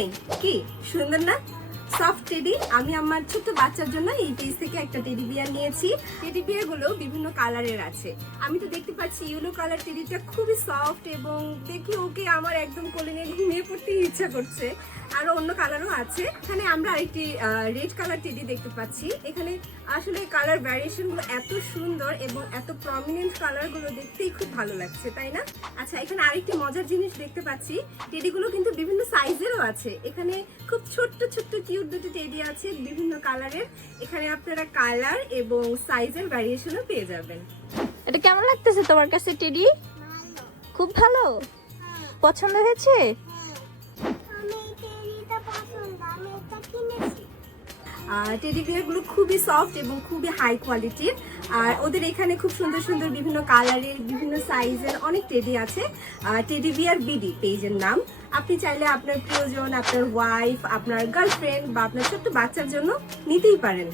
High, কি সুন্দর না সফট টেডি। আমি আমার ছোট্ট বাচ্চার জন্য এই পেজ থেকে একটা টেডি বিয়ার নিয়েছি। টেডি বিয়ার গুলো বিভিন্ন কালারের আছে। আমি তো দেখতে পাচ্ছি ইয়েলো কালার টেডিটা খুবই সফট এবং দেখি ওকে আমার একদম কোলে নিয়ে ঘুমিয়ে পড়তে ইচ্ছা করছে। আরো অন্য কালারও আছে। এখানে আমরা আরেকটি রেড কালার টেডি দেখতে পাচ্ছি। এখানে আসলে কালার ভ্যারিয়েশন গুলো এত সুন্দর এবং এত প্রমিনেন্ট কালার গুলো দেখতেই খুব ভালো লাগছে, তাই না? আচ্ছা, এখানে আরেকটি মজার জিনিস দেখতে পাচ্ছি, টেডি গুলো কিন্তু বিভিন্ন সাইজেরও আছে। এখানে খুব ছোট্ট ছোট্ট কিউট দুটো টেডি আছে বিভিন্ন কালারের। এখানে আপনারা কালার এবং সাইজের ভ্যারিয়েশনও পেয়ে যাবেন। এটা কেমন লাগতেছে তোমার কাছে টেডি? খুব ভালো, পছন্দ হয়েছে? টেডি বিয়ার গুলো খুবই সফট এবং খুবই হাই কোয়ালিটির। আর ওদের এখানে খুব সুন্দর সুন্দর বিভিন্ন কালারের বিভিন্ন সাইজের অনেক টেডি আছে। টেডি বিয়ার বিডি পেজের নাম। আপনি চাইলে আপনার প্রিয়জন, আপনার ওয়াইফ, আপনার গার্লফ্রেন্ড বা আপনার ছোট্ট বাচ্চার জন্য নিতেই পারেন।